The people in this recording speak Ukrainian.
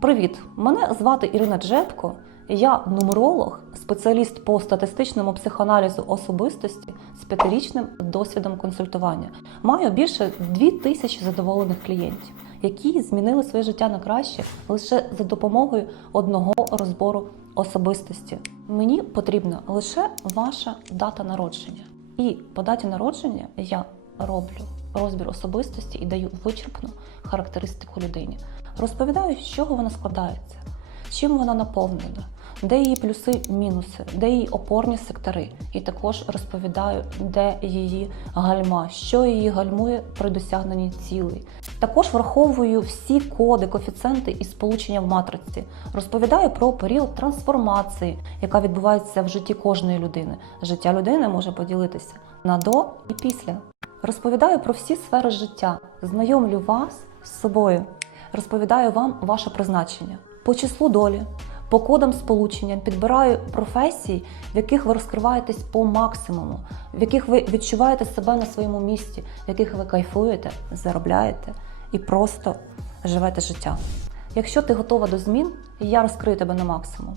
Привіт! Мене звати Ірина Джепко. Я нумеролог, спеціаліст по статистичному психоаналізу особистості з п'ятирічним досвідом консультування. Маю більше дві тисячі задоволених клієнтів, які змінили своє життя на краще лише за допомогою одного розбору особистості. Мені потрібна лише ваша дата народження. І по даті народження я роблю розбір особистості і даю вичерпну характеристику людині. Розповідаю, з чого вона складається, чим вона наповнена, де її плюси, мінуси, де її опорні сектори. І також розповідаю, де її гальма, що її гальмує при досягненні цілей. Також враховую всі коди, коефіцієнти і сполучення в матриці. Розповідаю про період трансформації, яка відбувається в житті кожної людини. Життя людини може поділитися на до і після. Розповідаю про всі сфери життя, знайомлю вас з собою. Розповідаю вам ваше призначення по числу долі, по кодам сполучення, підбираю професії, в яких ви розкриваєтесь по максимуму, в яких ви відчуваєте себе на своєму місці, в яких ви кайфуєте, заробляєте і просто живете життя. Якщо ти готова до змін, я розкрию тебе на максимум.